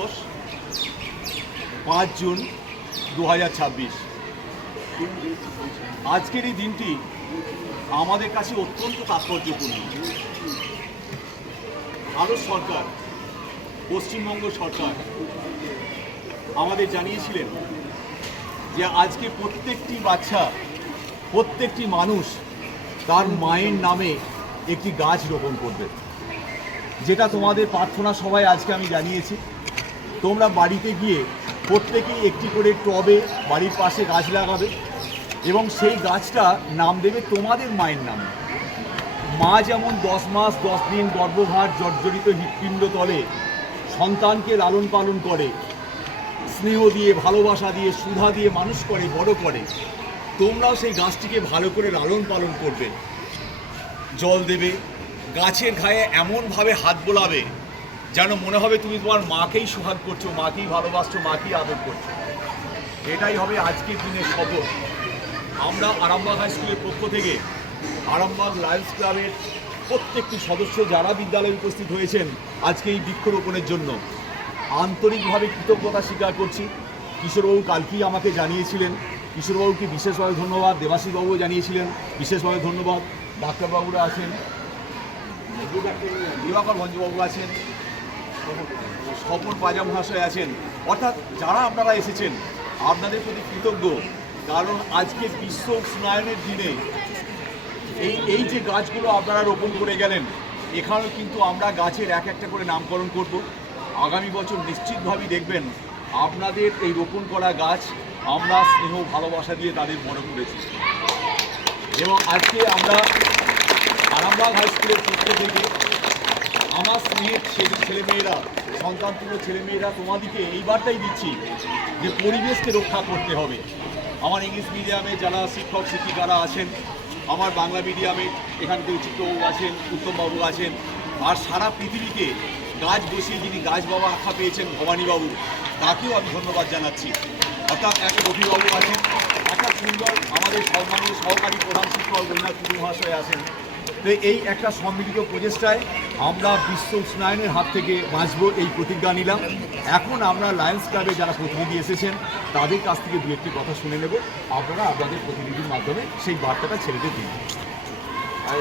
দিবস 5 জুন 2026। আজকের এই দিনটি আমাদের কাছে অত্যন্ত তাৎপর্যপূর্ণ। ভারত সরকার, পশ্চিমবঙ্গ সরকার আমাদের জানিয়েছিলেন যে আজকে প্রত্যেকটি বাচ্চা, প্রত্যেকটি মানুষ তার মায়ের নামে একটি গাছ রোপণ করবে, যেটা তোমাদের প্রার্থনা সভায় আজকে আমি জানিয়েছি। তোমরা বাড়িতে গিয়ে প্রত্যেকেই একটি করে টবে বাড়ির পাশে গাছ লাগাবে এবং সেই গাছটা নাম দেবে তোমাদের মায়ের নামে। মা যেমন 10 মাস 10 দিন গর্ভভার জর্জরিত হৃৎপিণ্ড তলে সন্তানকে লালন পালন করে, স্নেহ দিয়ে, ভালোবাসা দিয়ে, সুধা দিয়ে মানুষ করে, বড় করে, তোমরাও সেই গাছটিকে ভালো করে লালন পালন করবে, জল দেবে, গাছের গায়ে এমনভাবে হাত বোলাবে যেন মনে হবে তুমি তোমার মাকেই সোহাগ করছো, মাকেই ভালোবাসছো, মাকেই আদর করছো। এটাই হবে আজকের দিনের শপথ। আমরা আরামবাগ হাই স্কুলের পক্ষ থেকে আরামবাগ লায়ন্স ক্লাবের প্রত্যেকটি সদস্য যারা বিদ্যালয়ে উপস্থিত হয়েছেন আজকে এই বৃক্ষরোপণের জন্য আন্তরিকভাবে কৃতজ্ঞতা স্বীকার করছি। কিশোরবাবু কালকেই আমাকে জানিয়েছিলেন, কিশোরবাবুকে বিশেষভাবে ধন্যবাদ, দেবাশিসবাবুও জানিয়েছিলেন, বিশেষভাবে ধন্যবাদ। ডাক্তারবাবুরা আছেন, দিবাকর ভঞ্জবাবু আছেন, স্বপন পাজা মহাশয় আছেন, অর্থাৎ যারা আপনারা এসেছেন আপনাদের প্রতি কৃতজ্ঞ। কারণ আজকে বিশ্ব উষ্ণায়নের দিনে এই যে গাছগুলো আপনারা রোপণ করে গেলেন, এখানেও কিন্তু আমরা গাছের এক একটা করে নামকরণ করব। আগামী বছর নিশ্চিতভাবেই দেখবেন আপনাদের এই রোপণ করা গাছ আমরা স্নেহ ভালোবাসা দিয়ে তাদের বড় করেছি। এবং আজকে আমরা আরামবাগ হাই স্কুলের পক্ষ থেকে আমার স্নেহের ছেলেমেয়েরা, সন্তানতুল্য ছেলেমেয়েরা তোমাদেরকে এই বার্তাই দিচ্ছি যে পরিবেশকে রক্ষা করতে হবে। আমার ইংলিশ মিডিয়ামে যারা শিক্ষক শিক্ষিকারা আছেন, আমার বাংলা মিডিয়ামে এখান থেকে চিত্রবাবু আছেন, উত্তমবাবু আছেন, আর সারা পৃথিবীতে গাছ বসিয়ে যিনি গাছ বাবা আখ্যা পেয়েছেন ভবানীবাবু, তাকেও আমি ধন্যবাদ জানাচ্ছি। অর্থাৎ এক রবিবাবু আছেন, একটা সুন্দর আমাদের সম্মানীয় সহকারী প্রধান শিক্ষক রবীন্দ্রনাথ টুডু মহাশয় আছেন। তো এই একটা সম্মিলিত প্রচেষ্টায় আমরা বিশ্ব উষ্ণায়নের হাত থেকে বাঁচব এই প্রতিজ্ঞা নিলাম। এখন আমরা লায়ন্স ক্লাবে যারা প্রতিনিধি এসেছেন তাদের কাছ থেকে দু একটি কথা শুনে নেব, আপনারা আপনাদের প্রতিনিধির মাধ্যমে সেই বার্তাটা ছেলেদের দিন।